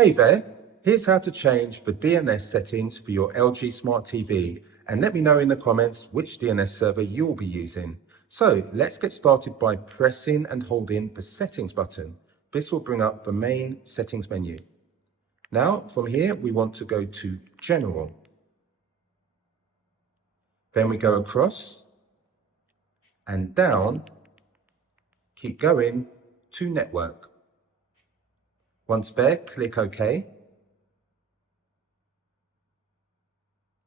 Hey there, here's how to change the DNS settings for your LG Smart TV, and let me know in the comments which DNS server you'll be using. So let's get started by pressing and holding the settings button. This will bring up the main settings menu. Now from here we want to go to General. Then we go across and down, keep going to Network. Once there, click OK.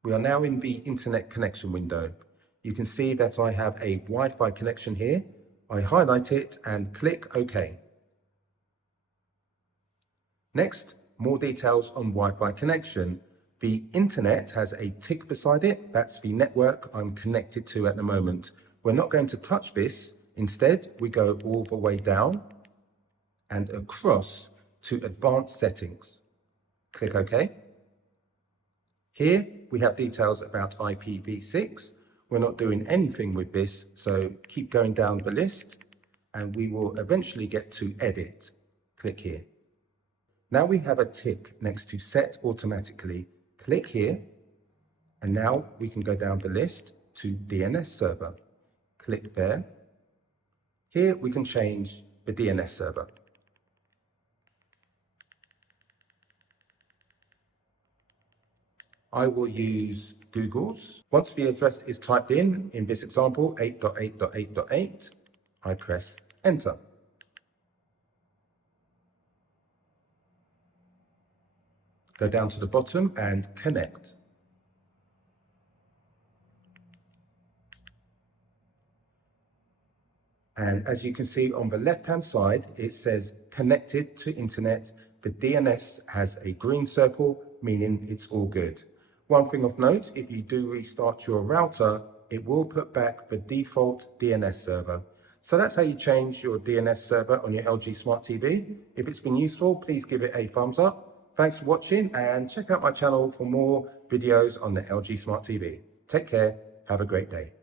We are now in the internet connection window. You can see that I have a Wi-Fi connection here. I highlight it and click OK. Next, more details on Wi-Fi connection. The internet has a tick beside it. That's the network I'm connected to at the moment. We're not going to touch this. Instead, we go all the way down and across to Advanced Settings. Click OK. Here we have details about IPv6. We're not doing anything with this, so keep going down the list and we will eventually get to Edit. Click here. Now we have a tick next to Set Automatically. Click here, and now we can go down the list to DNS Server. Click there. Here we can change the DNS server. I will use Google's. Once the address is typed in this example, 8.8.8.8, I press Enter. Go down to the bottom and connect. And as you can see on the left-hand side, it says connected to internet. The DNS has a green circle, meaning it's all good. One thing of note, if you do restart your router, it will put back the default DNS server. So that's how you change your DNS server on your LG Smart TV. If it's been useful, please give it a thumbs up. Thanks for watching and check out my channel for more videos on the LG Smart TV. Take care. Have a great day.